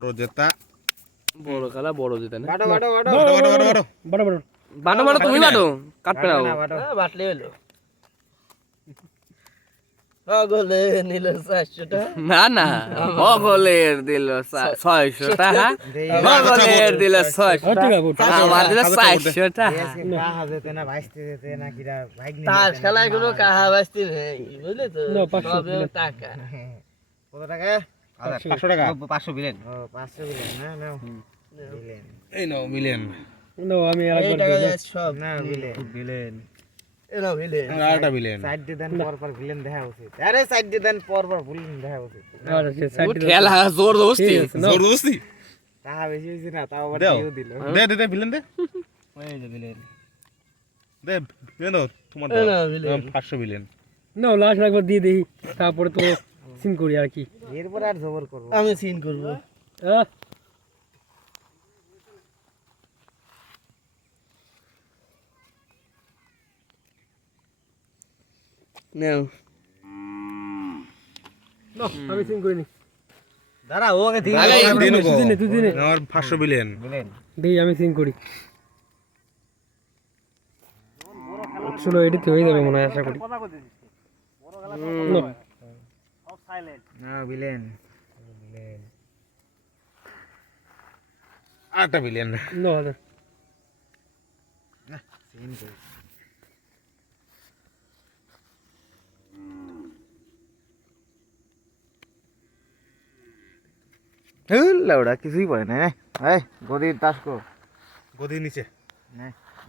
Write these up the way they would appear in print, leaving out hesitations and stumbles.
বড় জেতা বড় খেলা বড় জেতা না বাটো বাটো বাটো বাটো বাটো বাটো বাটো বাটো বাটো বাটো বাটো তুমি বাটো কাটবে না ও বাটলে হলো গলে নিল 400 টাকা না না বগলের দিল 600 টাকা বগলের দিল 600 টাকা আমার দিল 400 টাকা কাহা যেতে না ভাইস্তে যেতে না কিরা বাইক নিয়ে তার খেলায় কোনো কাহা ভাইস্তে নেই বুঝলে তো সব টাকা কত টাকা 500 টাকা 500 বিলেন ও 500 বিলেন না নাও বিলেন এই নাও মিলিয়ন নাও আমি আরেকবার দিই সব না বিলেন বিলেন এলো বিলেন আরেকটা মিলিয়ন সাইড দিয়ে দেন পর পর ভিলেন দেখা উচিত আরে সাইড দিয়ে দেন পর পর ভিলেন দেখা উচিত আরে সাইড খেলা জোর দোস্তি জবরদস্তি টাকা বেশি হইছে না তাও আবার দাও। দিও দিল দে দে দে মিলিয়ন দে ওই যে ভিলেন দে মিলিয়ন দাও তোমার এই নাও দাও মিলিয়ন। 500 মিলিয়ন না লাস্ট একবার দিয়ে দিই তারপরে তো সিন করি আর কি এরপর আর জবর করব আমি সিন করব হ্যাঁ নাও না আমি সিন করি নি দাঁড়া ওকে দিই আরে, দিয়ে নেবো তুই দিনে আমার 500 মিলিয়ন ভিলেন দেই আমি সিন করি চলো এডিতে হয়ে যাবে মনে হয় আশা করি না না ভিলেন ভিলেন আরেকটা মিলিয়ন না না সিন করি লাউডা কিছুই পড়ে না এই গদির টাস্কো গদি নিচে না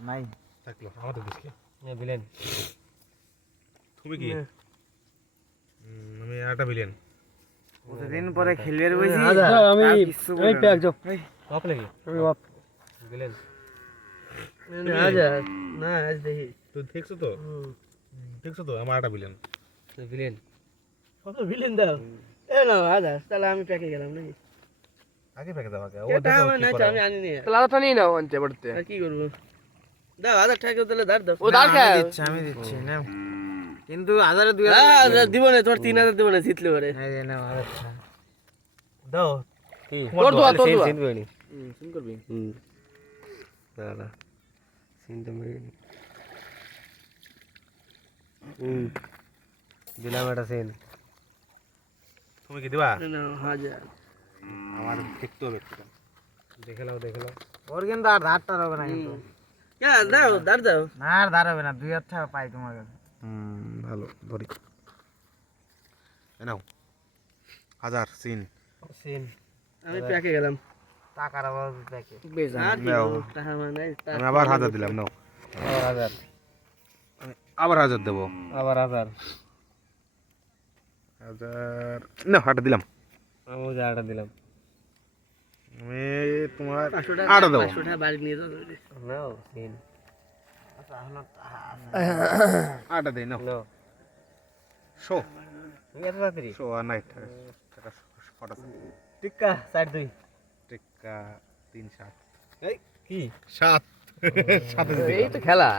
নাই থাকলো আমাদের দিকে ভিলেন তুমি কি আমি আরেকটা মিলিয়ন কতদিন পরে খেলিয়ে বইছি আমি আমি প্যাক যাও বাপ লাগি আমি বাপ ভিলেন আজা না আজ দেখি তুই দেখছো তো দেখছো তো আমার আরেকটা মিলিয়ন ভিলেন কত ভিলেন দাও এ না আজা তাহলে আমি প্যাকে গেলাম নাকি আগে ফেকে দাও আগে ও এটা দেখো আমার কি না করে। আমি আনি নি খেলাটা নিয়ে নাও আনতে পড়তে আর কি করব দাও আজা টাকা দিলে দাঁড় দাও ও দাঁড় খায় আমি দিচ্ছি না কিন্তু 1000 দিব না তোর 3000 দিব না জিতলে পারে এই যে নাও দাও কি তোর দোয়া তোর দোয়া সিন করবি সিন করবি দাঁড়া সিনটা মেরে দিলাম একটা সিন তুমি কি দিবা না হাজার আমার দেখতে হবে একটু দেখে নাও ওর কিন্তু আর ধারটা হবে না কিন্তু দাও দাঁড় দাও না আর ধার হবে না 2000 টাকা পাই তোমার কাছে ভালো ধরি এ নাও 1000 সিন সিন আমি প্যাকে গেলাম টাকার অভাব প্যাকে বেশ আর নাও। টাকা মানে আমি আবার 1000 দিলাম নাও আবার 1000 আমি আবার 1000 দেবো আবার 1000 1000 না হাটা দিলাম আমি ওই জায়গাটা দিলাম আমি তোমার 500 টাকা 8 দেবো 500 টাকা বাড়ি নিয়ে যাও নাও সিন 8 দেই নাও নাও শো তুমি এত তাড়াতাড়ি শো আর নাই টাকা কটা টিক্কা 62 টিকা 3 7 এই কি 7 7 এই তো খেলা